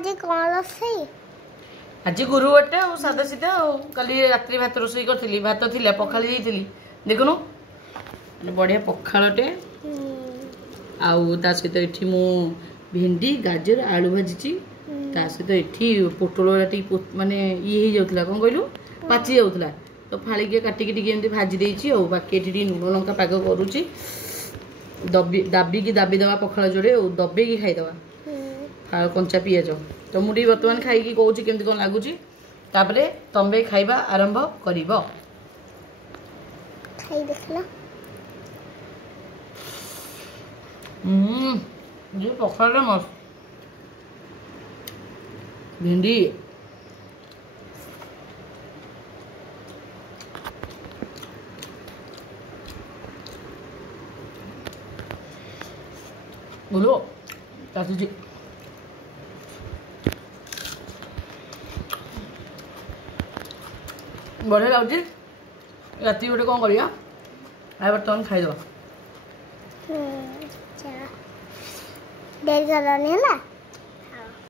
आज कौन रोसई आज गुरुवार टा सादा सीधा काली रात्रि भात रोसई करथिली भात थिला पखाली देइथिली देखुनु बढ़िया पखालटे आउ ता सहित एठी मु भेंडी गाजर आलू भाजीची ता सहित एठी पोटल माने ये हो जाउतला कोन कहलु पाची जाउतला तो फाड़ी के काटी के टिके एमती भाजी देइची और बाकी एठी लुण लंका पाग करूची दाबी की दवा पखाल जोड़े दबे की खाईदवा कंचा पियाज तो मुझे बर्तमान खाई कौन केमती कौन लगुच तापरे तंबे खाइबा आरंभ करिबो खाई देखला ये पखाल मस्त भिंडी बोलो चाची जी बढ़िया लगुच राति गोटे कौन करिया आए बर्तमान खाईदवा डेरी करनी है